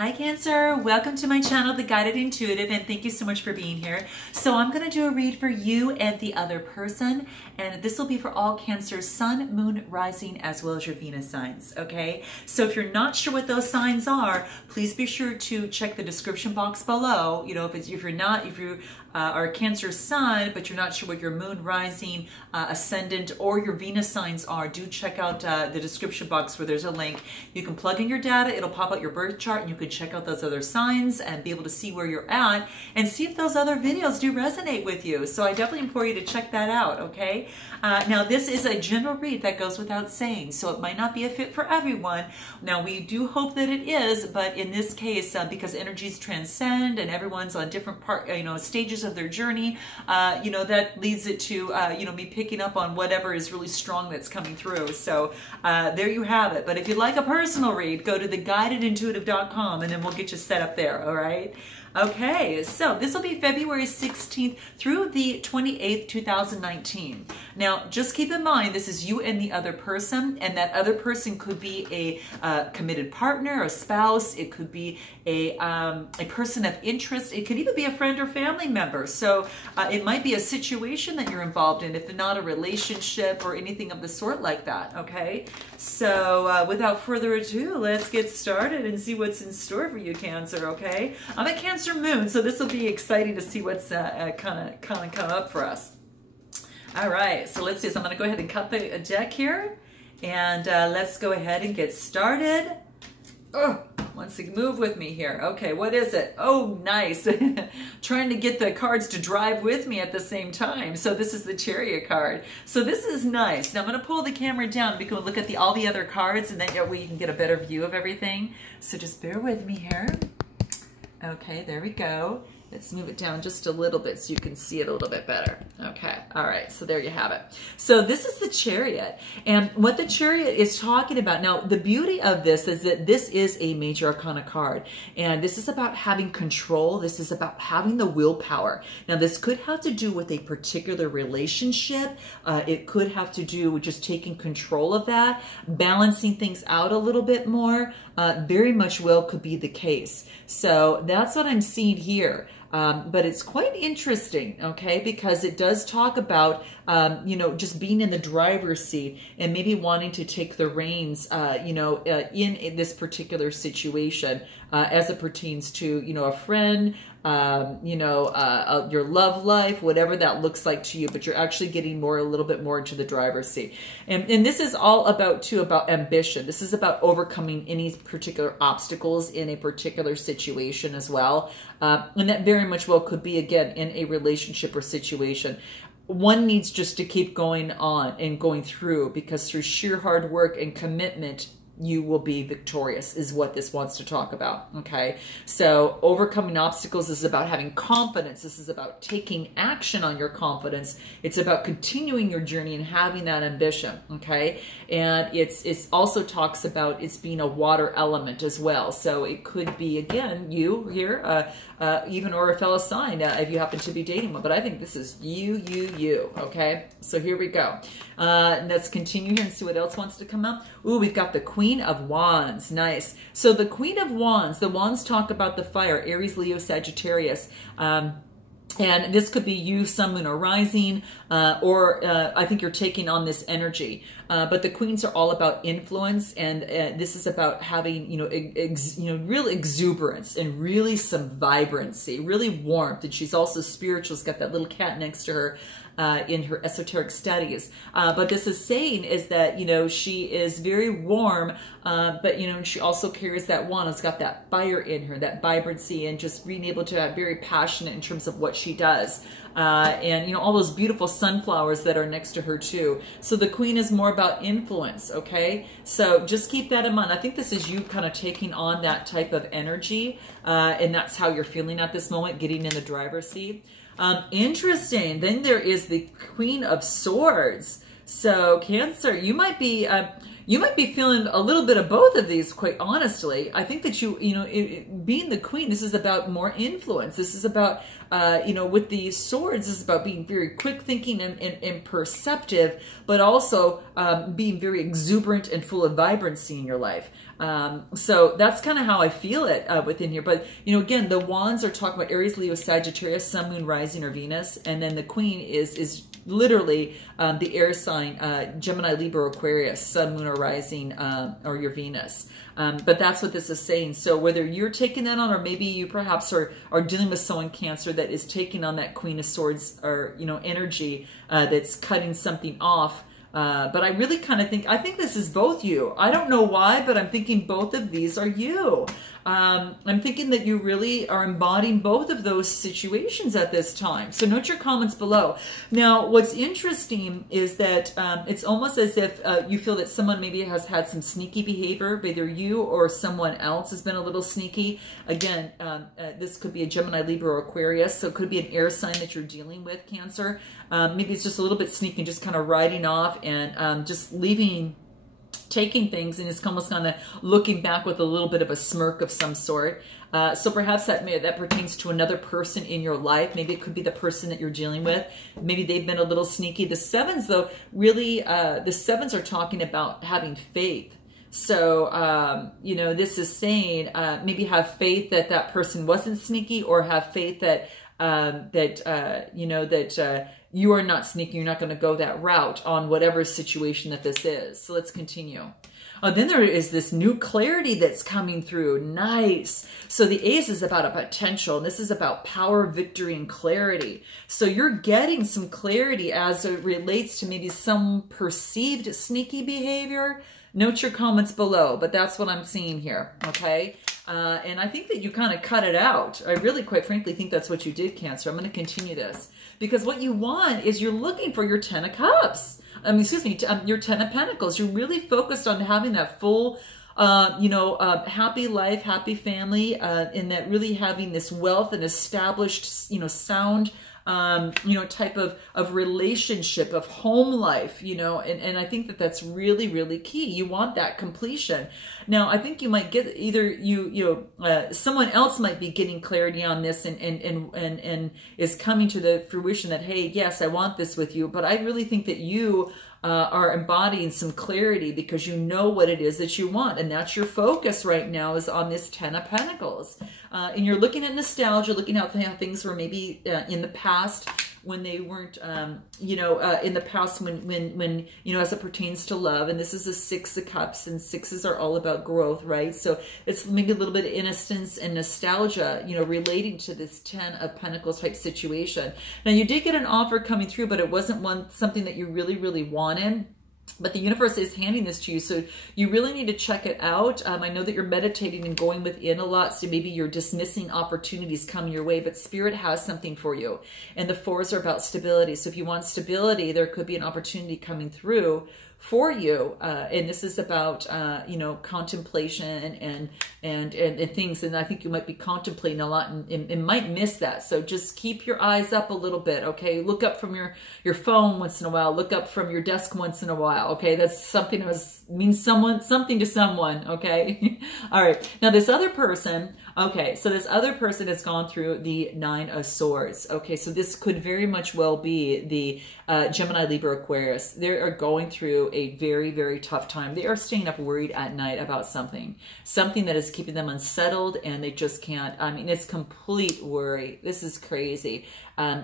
Hi Cancer, welcome to my channel, The Guided Intuitive, and thank you so much for being here. So I'm going to do a read for you and the other person, and this will be for all Cancer Sun, Moon, Rising, as well as your Venus signs, okay? So if you're not sure what those signs are, please be sure to check the description box below. You know, if you are a Cancer Sun, but you're not sure what your Moon, Rising, Ascendant, or your Venus signs are, do check out the description box where there's a link. You can plug in your data, it'll pop out your birth chart, and you can check out those other signs and be able to see where you're at and see if those other videos do resonate with you. So I definitely implore you to check that out, okay? Now this is a general read that goes without saying, so it might not be a fit for everyone. Now we do hope that it is, but in this case, because energies transcend and everyone's on different stages of their journey, that leads it to me picking up on whatever is really strong that's coming through. So there you have it. But if you'd like a personal read, go to theguidedintuitive.com and then we'll get you set up there, all right? Okay, so this will be February 16th through the 28th, 2019. Now, just keep in mind, this is you and the other person, and that other person could be a committed partner, a spouse, it could be a person of interest, it could even be a friend or family member. So it might be a situation that you're involved in, if not a relationship or anything of the sort like that, okay? So without further ado, let's get started and see what's in store for you, Cancer, okay? I'm a Cancer Moon, so this will be exciting to see what's kind of come up for us. All right, so let's do this. I'm going to go ahead and cut the deck here, and let's go ahead and get started. Oh, once again, move with me here. Okay, what is it? Oh, nice. Trying to get the cards to drive with me at the same time. So this is the Chariot card. So this is nice. Now I'm going to pull the camera down. We can look at all the other cards, and then that way you can get a better view of everything. So just bear with me here. Okay, there we go. Let's move it down just a little bit so you can see it a little bit better. Okay, all right, so there you have it. So this is the Chariot, and what the Chariot is talking about. Now, the beauty of this is that this is a major arcana card, and this is about having control. This is about having the willpower. Now, this could have to do with a particular relationship. It could have to do with just taking control of that, balancing things out a little bit more. Very much well could be the case. So that's what I'm seeing here. But it's quite interesting, okay, because it does talk about, just being in the driver's seat and maybe wanting to take the reins, in this particular situation as it pertains to, a friend, your love life, whatever that looks like to you, but you're actually getting a little bit more into the driver's seat. And this is all about ambition. This is about overcoming any particular obstacles in a particular situation as well. And that very much well could be, again, in a relationship or situation. One needs just to keep going on and going through, because through sheer hard work and commitment, you will be victorious, is what this wants to talk about, okay? So overcoming obstacles is about having confidence. This is about taking action on your confidence. It's about continuing your journey and having that ambition, okay? And it's also talks about it's being a water element as well. So it could be, again, you here, even or a fellow sign if you happen to be dating one. But I think this is you, okay? So here we go. Let's continue here and see what else wants to come up. Ooh, we've got the Queen of Wands. Nice. So the Queen of Wands, the Wands talk about the fire, Aries, Leo, Sagittarius. And this could be you, Sun, Moon, or Rising, or I think you're taking on this energy. But the Queens are all about influence, and this is about having, real exuberance and really some vibrancy, really warmth. And she's also spiritual. She's got that little cat next to her in her esoteric studies. But this is saying is that, she is very warm, but, she also carries that wand. It's got that fire in her, that vibrancy, and just being able to have very passionate in terms of what she does. And all those beautiful sunflowers that are next to her too. So the Queen is more about influence, okay? So just keep that in mind. I think this is you kind of taking on that type of energy, and that's how you're feeling at this moment, getting in the driver's seat. Interesting. Then there is the Queen of Swords. So Cancer, you might be you might be feeling a little bit of both of these, quite honestly. I think that you know, being the queen, this is about more influence. This is about, you know, with the swords, this is about being very quick thinking and perceptive, but also being very exuberant and full of vibrancy in your life. So that's kind of how I feel it within here. But, you know, again, the wands are talking about Aries, Leo, Sagittarius, Sun, Moon, Rising, or Venus. And then the queen is literally the air sign, Gemini, Libra, Aquarius, Sun, Moon, or Rising, or your Venus. But that's what this is saying. So whether you're taking that on, or maybe you perhaps are dealing with someone, Cancer, that is taking on that Queen of Swords, or, you know, energy that's cutting something off. But I really kind of think, I think this is both you. I don't know why, but I'm thinking both of these are you. I'm thinking that you really are embodying both of those situations at this time. So note your comments below. Now, what's interesting is that it's almost as if you feel that someone maybe has had some sneaky behavior, whether you or someone else has been a little sneaky. Again, this could be a Gemini, Libra, or Aquarius, so it could be an air sign that you're dealing with, Cancer. Maybe it's just a little bit sneaky, just kind of riding off and just taking things, and it's almost kind of looking back with a little bit of a smirk of some sort. So perhaps that pertains to another person in your life. Maybe it could be the person that you're dealing with. Maybe they've been a little sneaky. The sevens, though, really, the sevens are talking about having faith. So, you know, this is saying maybe have faith that that person wasn't sneaky, or have faith that, you know, that you are not sneaky. You're not going to go that route on whatever situation that this is. So let's continue. Then there is this new clarity that's coming through. Nice. So the ace is about a potential. And this is about power, victory, and clarity. So you're getting some clarity as it relates to maybe some perceived sneaky behavior. Note your comments below, but that's what I'm seeing here, okay? And I think that you kind of cut it out. I really, quite frankly, think that's what you did, Cancer. I'm going to continue this. Because what you want is you're looking for your 10 of Cups. I mean, excuse me, your 10 of Pentacles. You're really focused on having that full, you know, happy life, happy family, and that really having this wealth and established, you know, sound, you know, type of relationship, of home life, you know, and I think that that's really, really key. You want that completion. Now, I think you might get either someone else might be getting clarity on this and is coming to the fruition that, hey, yes, I want this with you. But I really think that you are embodying some clarity because you know what it is that you want. And that's your focus right now, is on this 10 of Pentacles. And you're looking at nostalgia, looking at how things were maybe in the past, when they weren't, you know, in the past when, you know, as it pertains to love. And this is a 6 of Cups, and 6s are all about growth, right? So it's maybe a little bit of innocence and nostalgia, you know, relating to this 10 of Pentacles type situation. Now, you did get an offer coming through, but it wasn't something that you really, really wanted. But the universe is handing this to you, so you really need to check it out. I know that you're meditating and going within a lot, so maybe you're dismissing opportunities coming your way, but Spirit has something for you. And the 4s are about stability. So if you want stability, there could be an opportunity coming through for you, and this is about you know, contemplation and things, and I think you might be contemplating a lot and might miss that. So just keep your eyes up a little bit, okay? Look up from your phone once in a while. Look up from your desk once in a while, okay? That's something that means something to someone, okay? All right. Now this other person, okay, so this other person has gone through the 9 of Swords. Okay, so this could very much well be the Gemini, Libra, Aquarius. They are going through a very, very tough time. They are staying up worried at night about something that is keeping them unsettled, and they just can't. I mean, it's complete worry. This is crazy.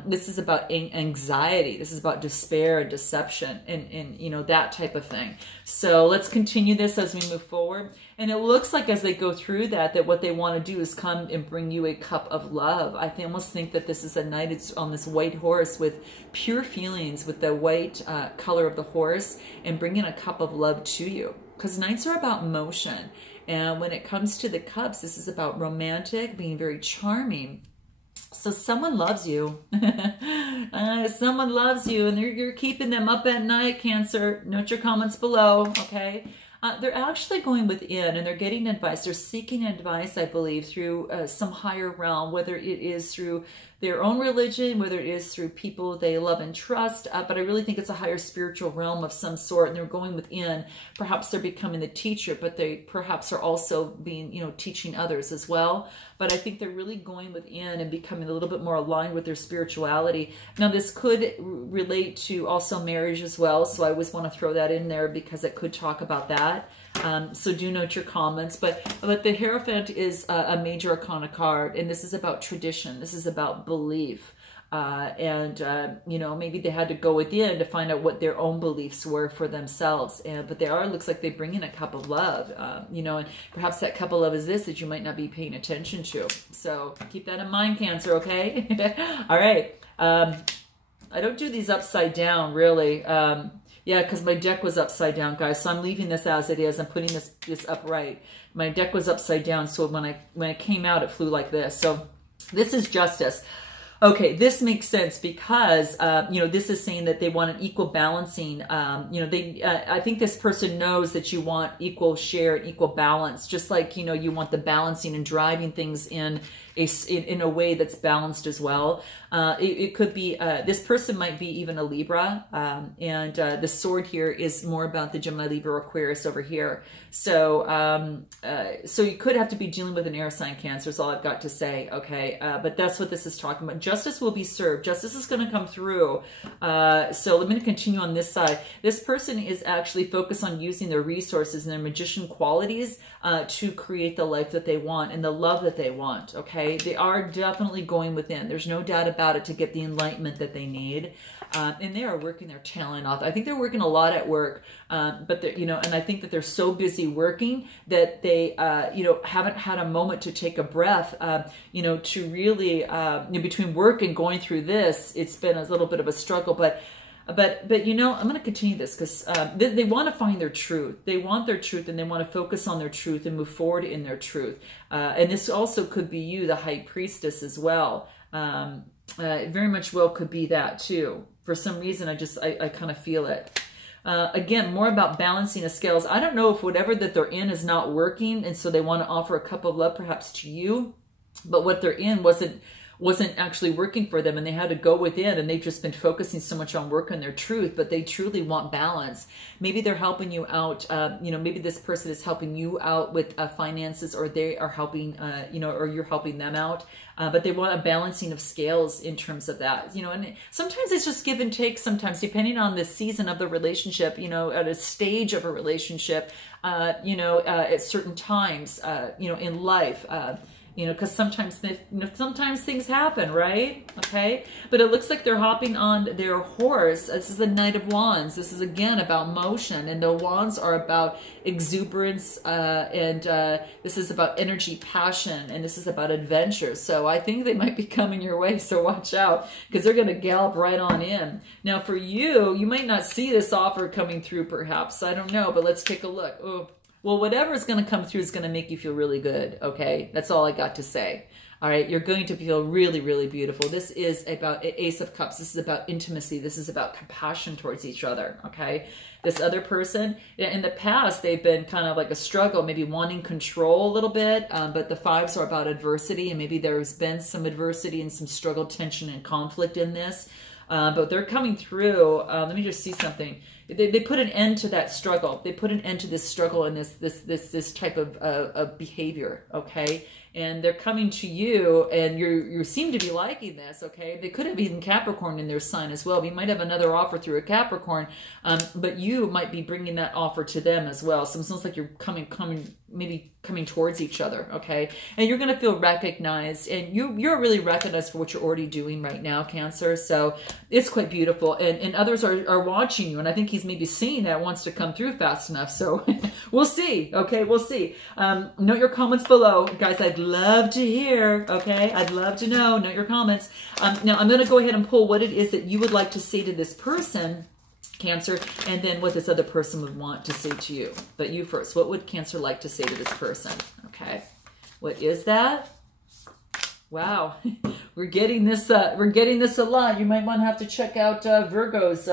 This is about anxiety. This is about despair and deception and you know, that type of thing. So let's continue this as we move forward. And it looks like as they go through that what they want to do is come and bring you a cup of love. I almost think that this is a knight. It's on this white horse with pure feelings, with the white color of the horse, and bringing a cup of love to you. Because knights are about motion. And when it comes to the cups, this is about romantic, being very charming. So someone loves you. Someone loves you, and you're keeping them up at night, Cancer. Note your comments below, okay? They're actually going within and they're getting advice. They're seeking advice, I believe, through some higher realm, whether it is through their own religion, whether it is through people they love and trust. But I really think it's a higher spiritual realm of some sort, and they're going within. Perhaps they're becoming the teacher, but they perhaps are also being, you know, teaching others as well. But I think they're really going within and becoming a little bit more aligned with their spirituality. Now, this could relate to also marriage as well. So I always want to throw that in there because it could talk about that. So do note your comments, but the Hierophant is a major arcana card, and this is about tradition. This is about belief. You know, maybe they had to go within to find out what their own beliefs were for themselves. But they are, looks like they bring in a cup of love, you know, and perhaps that cup of love is this that you might not be paying attention to. So keep that in mind, Cancer, okay? All right. I don't do these upside down, really. Yeah, because my deck was upside down, guys. So I'm leaving this as it is. I'm putting this upright. My deck was upside down, so when it came out, it flew like this. So this is Justice. Okay, this makes sense because, you know, this is saying that they want an equal balancing. You know, I think this person knows that you want equal share and equal balance, just like, you know, you want the balancing and driving things in a way that's balanced as well. It could be, this person might be even a Libra, and the sword here is more about the Gemini, Libra, Aquarius over here. So, so you could have to be dealing with an air sign, Cancer, is all I've got to say, okay? But that's what this is talking about. Justice will be served. Justice is going to come through. So let me continue on this side. This person is actually focused on using their resources and their magician qualities to create the life that they want and the love that they want, okay? They are definitely going within. There's no doubt about it, to get the enlightenment that they need. And they are working their talent off. I think they're working a lot at work, but they're, you know, and I think that they're so busy working that they, you know, haven't had a moment to take a breath, you know, to really, you know, between work and going through this, it's been a little bit of a struggle, but you know, I'm going to continue this because they want to find their truth. They want their truth, and they want to focus on their truth and move forward in their truth. And this also could be you, the High Priestess, as well. It very much well could be that too. For some reason, I kind of feel it. Again, more about balancing the scales. I don't know if whatever that they're in is not working, and so they want to offer a cup of love perhaps to you, but what they're in wasn't actually working for them, and they had to go within, and they've just been focusing so much on work and their truth, but they truly want balance. Maybe they're helping you out, you know, maybe this person is helping you out with finances, or they are helping, you know, or you're helping them out, but they want a balancing of scales in terms of that, you know, and sometimes it's just give and take sometimes, depending on the season of the relationship, you know, at a stage of a relationship, you know, at certain times, you know, in life, you know, because sometimes things happen, right? Okay, but it looks like they're hopping on their horse. This is the Knight of Wands. This is again about motion, and the wands are about exuberance, and this is about energy, passion, and this is about adventure. So I think they might be coming your way. So watch out, because they're going to gallop right on in. Now for you, you might not see this offer coming through, perhaps. I don't know, but let's take a look. Oh. Well, whatever is going to come through is going to make you feel really good, okay? That's all I got to say. All right, you're going to feel really, really beautiful. This is about Ace of Cups. This is about intimacy. This is about compassion towards each other, okay? This other person, in the past, they've been kind of like a struggle, maybe wanting control a little bit, but the fives are about adversity, and maybe there's been some adversity and some struggle, tension, and conflict in this. But they're coming through. Let me just see something. They put an end to that struggle. They put an end to this struggle and this type of behavior, okay? And they're coming to you, and you seem to be liking this, okay? They could have even Capricorn in their sign as well. We might have another offer through a Capricorn, but you might be bringing that offer to them as well. So it sounds like you're maybe coming towards each other, okay? And you're going to feel recognized, and you're really recognized for what you're already doing right now, Cancer. So it's quite beautiful, and others are watching you, and I think he's maybe seeing that, wants to come through fast enough. So we'll see, okay? We'll see. Note your comments below, guys. I'd love to hear, okay? I'd love to know. Note your comments. Now I'm going to go ahead and pull what it is that you would like to say to this person, Cancer, and then what this other person would want to say to you. But you first. What would Cancer like to say to this person? Okay. What is that? Wow, we're getting this a lot. You might want to have to check out Virgo's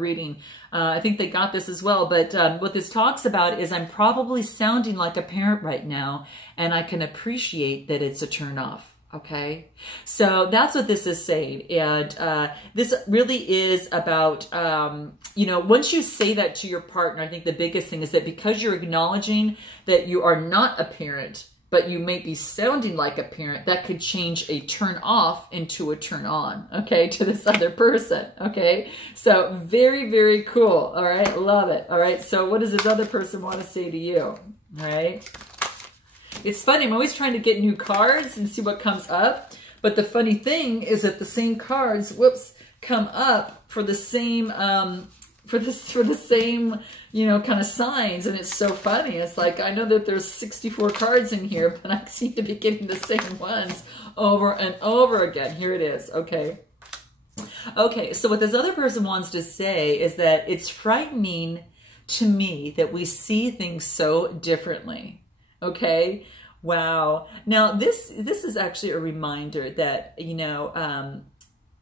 reading. I think they got this as well. But what this talks about is I'm probably sounding like a parent right now, and I can appreciate that it's a turn off. Okay, so that's what this is saying. And this really is about, you know, once you say that to your partner, I think the biggest thing is that because you're acknowledging that you are not a parent, but you may be sounding like a parent, that could change a turn off into a turn on, okay, to this other person, okay? So very, very cool, all right? Love it, all right? So what does this other person want to say to you, all right? It's funny, I'm always trying to get new cards and see what comes up, but the funny thing is that the same cards, whoops, come up for the same, for the same, you know, kind of signs. And it's so funny. It's like, I know that there's 64 cards in here, but I seem to be getting the same ones over and over again. Here it is. Okay. Okay. So what this other person wants to say is that it's frightening to me that we see things so differently. Okay. Wow. Now this is actually a reminder that, you know,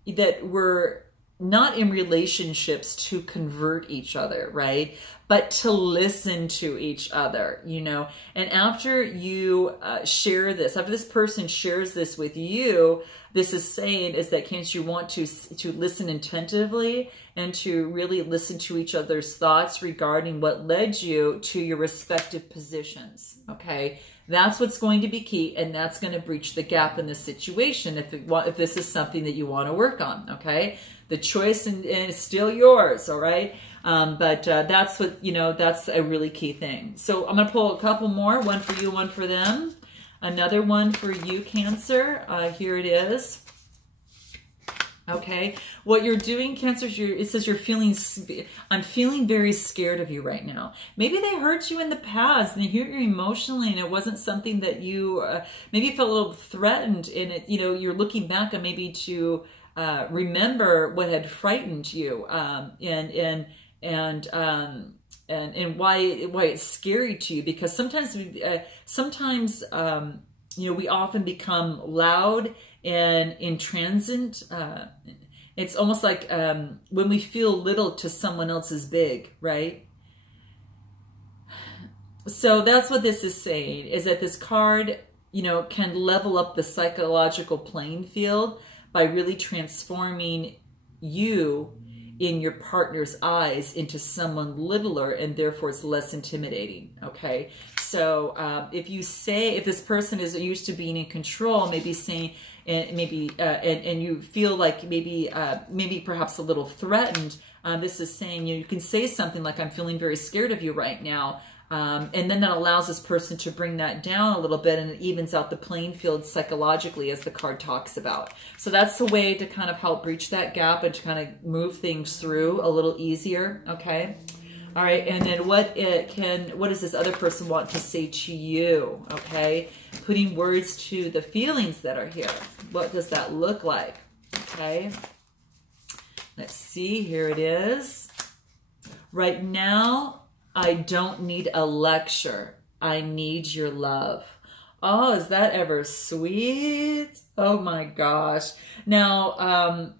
that we're not in relationships to convert each other, right? But to listen to each other, you know? And after you share this, after this person shares this with you, this is saying is that Cancer, you want to listen attentively and to really listen to each other's thoughts regarding what led you to your respective positions, okay? That's what's going to be key, and that's going to breach the gap in this situation if this is something that you want to work on, okay? The choice is still yours, all right? But that's what, you know, that's a really key thing. So I'm going to pull a couple more, one for you, one for them. Another one for you, Cancer. Here it is. Okay, what you're doing, Cancer, it says you're feeling, I'm feeling very scared of you right now. Maybe they hurt you in the past and they hurt you emotionally and it wasn't something that you, maybe you felt a little threatened in it. You know, you're looking back and maybe to remember what had frightened you and why it's scary to you, because sometimes you know, we often become loud and intransient. It's almost like when we feel little to someone else is big, right? So that's what this is saying, is that this card, you know, can level up the psychological playing field by really transforming you in your partner's eyes into someone littler, and therefore it's less intimidating, okay? So if this person is used to being in control, maybe saying, and you feel like maybe perhaps a little threatened, this is saying, you can say something like, I'm feeling very scared of you right now. And then that allows this person to bring that down a little bit, and it evens out the playing field psychologically, as the card talks about. So that's the way to kind of help breach that gap and to kind of move things through a little easier. Okay. All right. And then what does this other person want to say to you? Okay. Putting words to the feelings that are here. What does that look like? Okay. Let's see. Here it is. Right now, I don't need a lecture. I need your love. Oh, is that ever sweet? Oh my gosh. Now,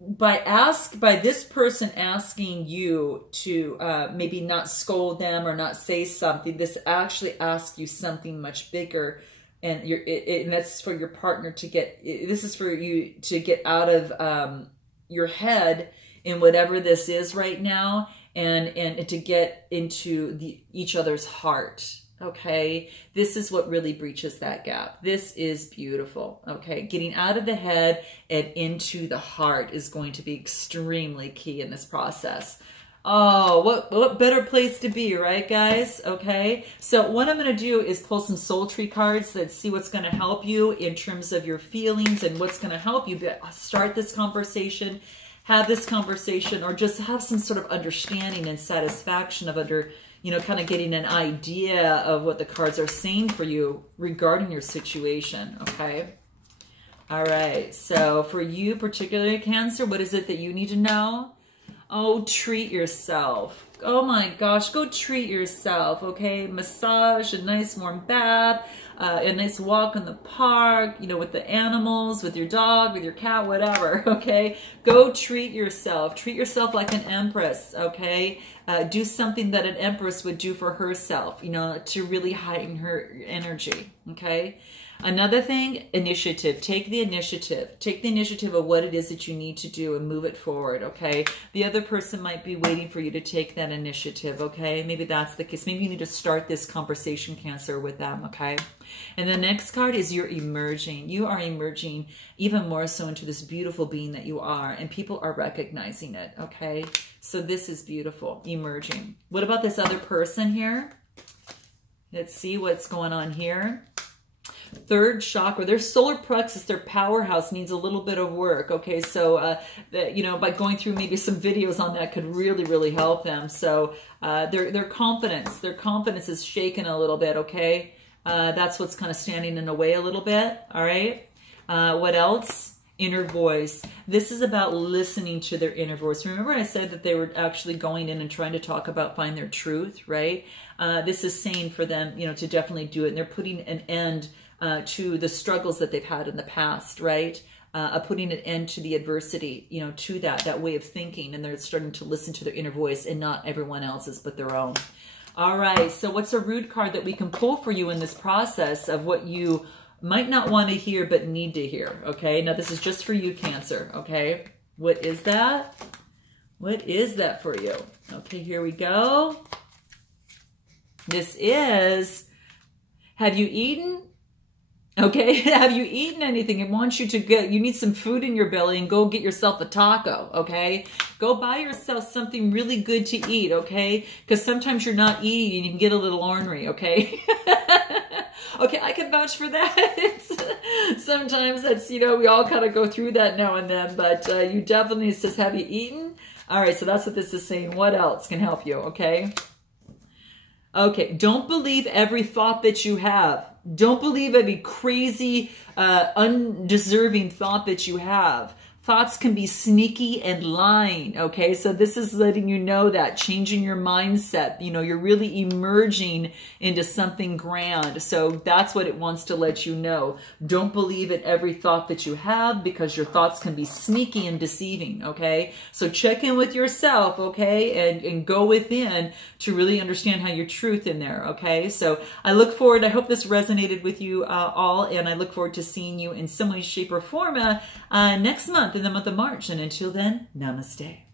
by this person asking you to maybe not scold them or not say something, this actually asks you something much bigger, and and that's for your partner to get. This is for you to get out of your head in whatever this is right now, and to get into each other's heart. Okay, this is what really breaches that gap. This is beautiful. Okay, getting out of the head and into the heart is going to be extremely key in this process. Oh, what better place to be, right, guys? Okay, so what I'm going to do is pull some soul tree cards that see what's going to help you in terms of your feelings and what's going to help you start this conversation, have this conversation, or just have some sort of understanding and satisfaction of kind of getting an idea of what the cards are saying for you regarding your situation, okay? All right, so for you, particularly Cancer, what is it that you need to know? Oh, treat yourself. Oh my gosh, go treat yourself, okay? Massage, a nice warm bath, a nice walk in the park, you know, with the animals, with your dog, with your cat, whatever, okay? Go treat yourself. Treat yourself like an empress, okay? Do something that an empress would do for herself, you know, to really heighten her energy, okay? Another thing, initiative. Take the initiative. Take the initiative of what it is that you need to do and move it forward, okay? The other person might be waiting for you to take that initiative, okay? Maybe that's the case. Maybe you need to start this conversation, Cancer, with them, okay? And the next card is you're emerging. You are emerging even more so into this beautiful being that you are, and people are recognizing it, okay? So this is beautiful, emerging. What about this other person here? Let's see what's going on here. Third chakra, their solar plexus, their powerhouse needs a little bit of work. Okay, so you know, by going through maybe some videos on that could really, really help them. So their confidence is shaken a little bit. Okay, that's what's kind of standing in the way a little bit. All right, what else? Inner voice. This is about listening to their inner voice. Remember I said that they were actually going in and trying to talk about find their truth, right? This is saying for them, you know, to definitely do it. And they're putting an end to the struggles that they've had in the past, right? Putting an end to the adversity, you know, to that way of thinking. And they're starting to listen to their inner voice and not everyone else's, but their own. All right. So what's a root card that we can pull for you in this process of what you might not want to hear, but need to hear? Okay. Now this is just for you, Cancer. Okay. What is that? What is that for you? Okay. Here we go. This is, have you eaten? Okay, have you eaten anything? It wants you to get, you need some food in your belly and go get yourself a taco, okay? Go buy yourself something really good to eat, okay? Because sometimes you're not eating and you can get a little ornery, okay? Okay, I can vouch for that. Sometimes that's, you know, we all kind of go through that now and then, but you definitely, it says, have you eaten? All right, so that's what this is saying. What else can help you, okay? Okay, don't believe every thought that you have. Don't believe every crazy, undeserving thought that you have. Thoughts can be sneaky and lying, okay? So this is letting you know that, changing your mindset. You know, you're really emerging into something grand. So that's what it wants to let you know. Don't believe in every thought that you have because your thoughts can be sneaky and deceiving, okay? So check in with yourself, okay? And go within to really understand how your truth in there, okay? So I look forward, I hope this resonated with you all, and I look forward to seeing you in some way, shape, or form next month in the month of March. And until then, namaste.